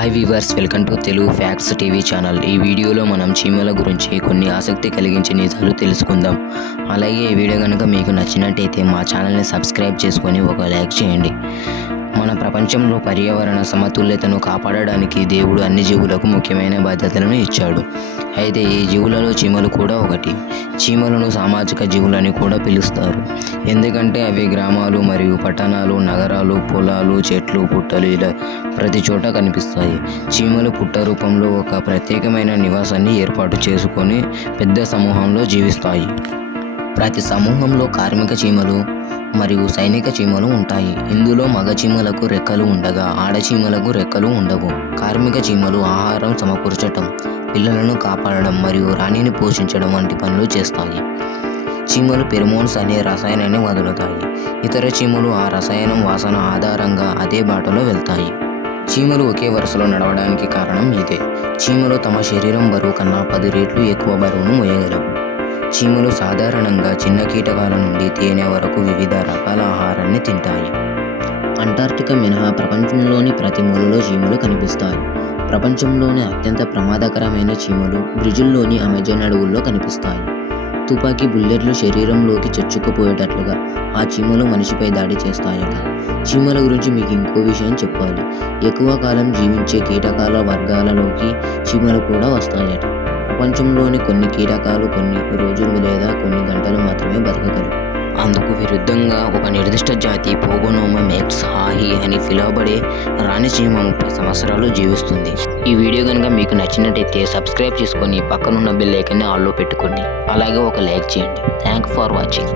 Hi weavers, welcome to Telugu facts TV channel. ఈ వీడియోలో మనం చీమల గురించి కొన్ని ఆసక్తి కలిగించే నిజాలు తెలుసుకుందాం. అలాగే ఈ వీడియో కనుక మీకు నచ్చినట్టయితే మా ఛానల్ని సబ్స్క్రైబ్ చేసుకొని ఒక లైక్ చేయండి. మన ప్రపంచంలో పర్యావరణ సమతుల్యతను కాపాడడానికి దేవుడు అన్ని జీవులకు ముఖ్యమైన బాధ్యతలను ఇచ్చాడు. అయితే ఈ జీవులలో చీమలు కూడా ఒకటి. చీమలను సామాజిక జీవులని కూడా పిలుస్తారు, ఎందుకంటే అవి గ్రామాలు మరియు పట్టణాలు, నగరాలు, పొలాలు, చెట్లు, పుట్టలు ఇలా ప్రతి చోట కనిపిస్తాయి. చీమలు పుట్ట రూపంలో ఒక ప్రత్యేకమైన నివాసాన్ని ఏర్పాటు చేసుకొని పెద్ద సమూహంలో జీవిస్తాయి. ప్రతి సమూహంలో కార్మిక చీమలు మరియు సైనిక చీమలు ఉంటాయి. ఇందులో మగ చీమలకు రెక్కలు ఉండగా ఆడ చీమలకు రెక్కలు ఉండవు. కార్మిక చీమలు ఆహారం సమకూర్చడం, పిల్లలను కాపాడడం మరియు రాణిని పోషించడం వంటి పనులు చేస్తాయి. చీమలు ఫెరోమోన్స్ అనే రసాయనాన్ని వదులుతాయి. ఇతర చీమలు ఆ రసాయనం వాసన ఆధారంగా అదే బాటలో వెళ్తాయి. చీమలు ఒకే వరుసలో నడవడానికి కారణం ఇదే. చీమలు తమ శరీరం బరువు కన్నా 10 రెట్లు ఎక్కువ బరువును మోయగలవు. చీమలు సాధారణంగా చిన్న కీటకాల నుండి తేనె వరకు వివిధ రకాల ఆహారాన్ని తింటాయి. అంటార్క్టికా మినహా ప్రపంచంలోని ప్రతి మూలలో చీమలు కనిపిస్తాయి. ప్రపంచంలోని అత్యంత ప్రమాదకరమైన చీమలు బ్రెజిల్లోని అమెజాన్ అడవుల్లో కనిపిస్తాయి. తుపాకీ బుల్లెట్లు శరీరంలోకి చొచ్చుకుపోయేటట్లుగా ఆ చీమలు మనిషిపై దాడి చేస్తాయట. చీమల గురించి మీకు ఇంకో విషయం చెప్పాలి. ఎక్కువ కాలం జీవించే కీటకాల వర్గాలలోకి చీమలు కూడా వస్తాయట. ప్రపంచంలోని కొన్ని కీటకాలు కొన్ని రోజులు లేదా కొన్ని గంటలు మాత్రమే బతకగలవు. అందుకు విరుద్ధంగా ఒక నిర్దిష్ట జాతి పోగోనోమా మెక్స్ హాహి అని పిలువబడే రాణి చీమ 30 సంవత్సరాలు జీవిస్తుంది. ఈ వీడియో కనుక మీకు నచ్చినట్టయితే సబ్స్క్రైబ్ చేసుకొని పక్కనున్న బెల్ ఐకాన్ని ఆల్లో పెట్టుకోండి. అలాగే ఒక లైక్ చేయండి. Thank for watching.